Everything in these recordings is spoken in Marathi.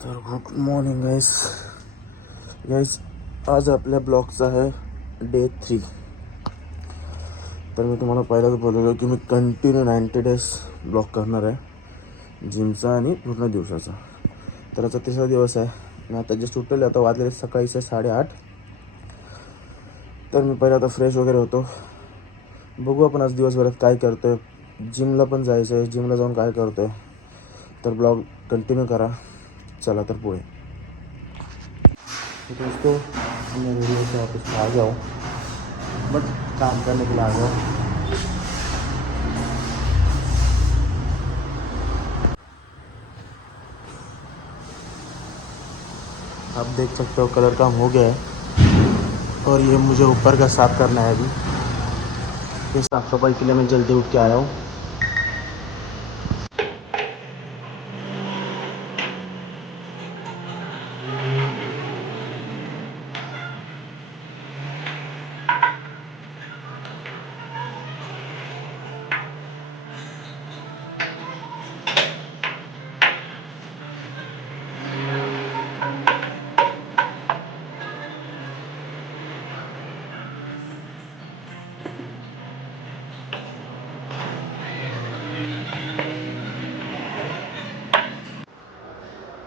तर गुड मॉर्निंग गाईस. आज आपल्या ब्लॉगचा आहे डे 3. तर मी तुम्हाला पहिलाच बोललो की मी कंटिन्यू 90 डेज ब्लॉग करणार आहे, जिमचा आणि पूर्ण दिवसाचा. तर आता तिसरा दिवस आहे. मी आता जस्ट उठले, आता वाजले सकाळीचे 8:30. तर मी पहिला आता फ्रेश वगैरे होतो. बघू आपण आज दिवसभरात काय करतो आहे. जिमला पण जायचं आहे, जिमला जाऊन काय करतो आहे. तर ब्लॉग कंटिन्यू करा. चला तर पुढे. दोस्तों मैं रेडियो से ऑफिस में आ गया हूँ, बट काम करने के लिए आ गया हूँ. आप देख सकते हो कलर काम हो गया है और ये मुझे ऊपर का साफ़ करना है. अभी ये साफ़ सफाई के लिए मैं जल्दी उठ के आया हूँ.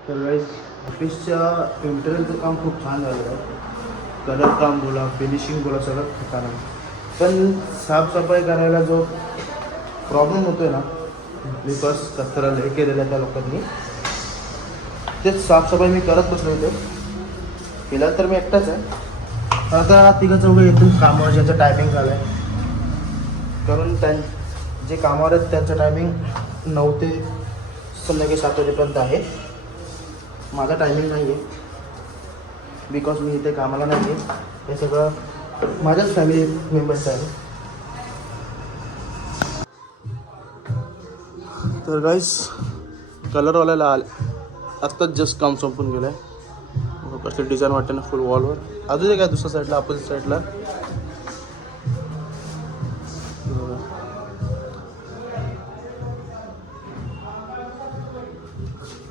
तर गाईस, ऑफिसच्या इंटरियरचं काम खूप छान झालं आहे. कलर काम बोला, फिनिशिंग बोला, सगळं ठिकाणं. पण साफसफाई करायला जो प्रॉब्लेम होतो आहे ना, बिकॉज कचरा लय केलेला आहे त्या लोकांनी. तेच साफसफाई मी करत बसलो होते. फिलहाल तर मी एकटाच आहे. आता तिघं चौघं येतील कामावर, ज्याचं टायमिंग झालं आहे. कारण जे कामावर आहेत त्यांचं टायमिंग 9 ते संध्याकाळी 7 वाजेपर्यंत आहे. माझा टायमिंग नाही आहे, बिकॉज मी इथे कामाला नाही आहे. हे सगळं माझ्याच फॅमिली मेंबर्स आहे. तर गाईस, कलरवाल्याला आत्ताच जस्ट काम संपून गेलं आहे. कसली डिझाईन वाटते ना फुल वॉलवर. अजून काय दुसऱ्या साईडला, अपोजिट साईडला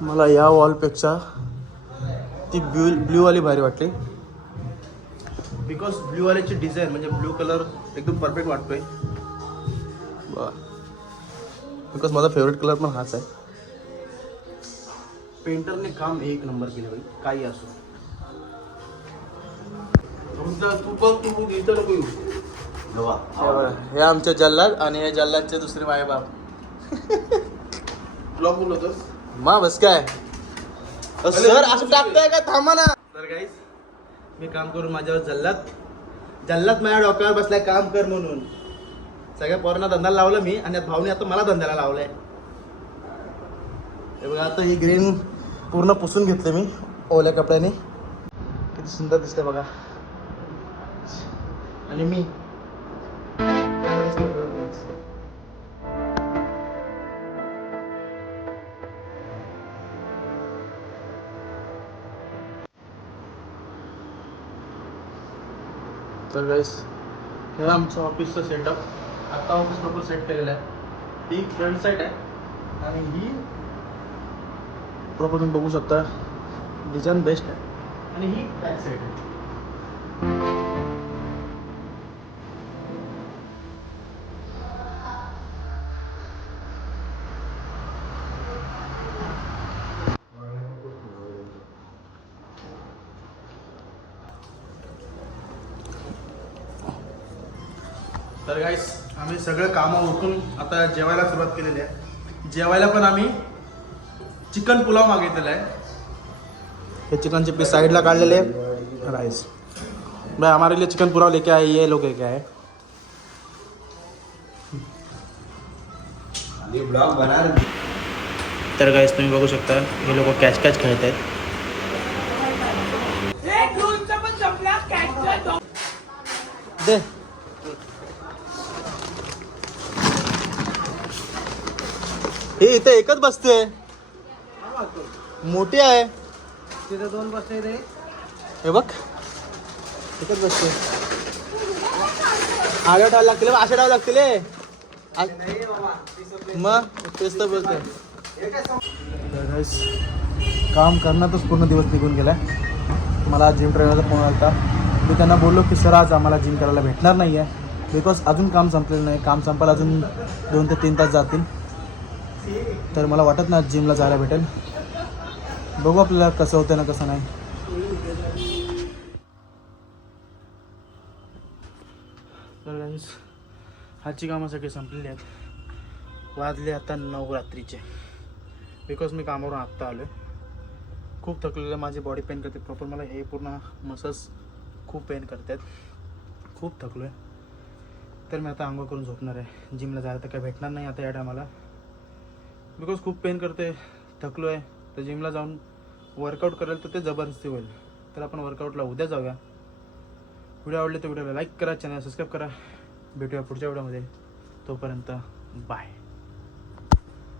मला या वॉलपेक्षा ती ब्ल्यूवाली भारी वाटली. बिकॉज ब्ल्यूवाल्याची डिझाईन म्हणजे ब्ल्यू कलर एकदम परफेक्ट वाटतोय. बिकॉज माझा फेवरेट कलर पण हाच आहे. पेंटरने काम एक नंबर केलं भाई, काही असो. तू इथं नको येऊ. हे आमचे जल्लाद आणि हे जल्लादचे दुसरे माय बाप. ब्लॉग बोलतोस मा बस काय सर असं टाकताय का, थांबा ना. तर गाईस, मी काम करून माझ्यावर जल्लाद माझ्या डोक्यावर बसलाय काम कर म्हणून. सगळ्या पोरांना धंद्याला लावलं मी, आणि भाऊने आता मला धंद्याला लावलंय. हे बघा, आता ही ग्रीन पूर्ण पुसून घेतले मी ओल्या कपड्याने. किती सुंदर दिसतंय बघा. आणि मी तर गाईस, हे आमचं ऑफिसचं सेटअप. आता ऑफिस प्रॉपर सेट केलेलं आहे. ही फ्रंट साईड आहे आणि ही प्रॉपर तुम्ही बघू शकता, डिझाईन बेस्ट आहे. आणि ही बॅक साईड आहे. तर गाईस, आम्ही सगळं कामं उरकून आता जेवायला सुरुवात केलेली आहे. जेवायला पण आम्ही चिकन पुलाव मागितलेला आहे. हे चिकनचे पीस साइडला काढलेले राइस. भाई हमारे लिए चिकन पुलाव लेके आए, ये लोग लेके आए. तर गाईस, तुम्ही बघू शकता हे लोक कॅच खेळत आहेत. दे हे इथे एकच बसते, मोठी आहे. तिथे 2 बसते रे. हे बघ, एकच बसते. आगे डाव लागतील, असे डाव लागतील. मग तेच तर बोलतोय. काम करण्यातच पूर्ण दिवस निघून गेला आहे. मला जिम ट्रेनरचा फोन आला होता. मी त्यांना बोललो की सर आज आम्हाला जिम करायला भेटणार नाही आहे बिकॉज अजून काम संपलेलं नाही. काम संपायला अजून 2 ते 3 तास जातील. तर मला वाटत नाही आज जिमला जायला भेटेल. बघू आपल्याला कसं होतं ना कसं नाही. तर गाईस आजची कामं सगळी संपलेली आहेत. वाजले आता 9 रात्रीचे बिकॉज मी कामावरून आत्ता आलो आहे. खूप थकलेलं, माझी बॉडी पेन करते प्रॉपर. मला हे पूर्ण मसल्स खूप पेन करत आहेत. खूप थकलो आहे. तर मी आता आंघोळ करून झोपणार आहे. जिमला जायला तर काय भेटणार नाही आता या टायमाला बिकॉज खूप पेन करते, थकलो आहे. तर जिमला जाऊन वर्कआउट करेल तर ते जबरदस्ती होईल. तर आपण वर्कआउटला उद्या जाऊया. व्हिडिओ आवडले तर व्हिडिओला लाईक करा, चॅनल सबस्क्राईब करा. भेटूया पुढच्या व्हिडिओमध्ये. तोपर्यंत बाय.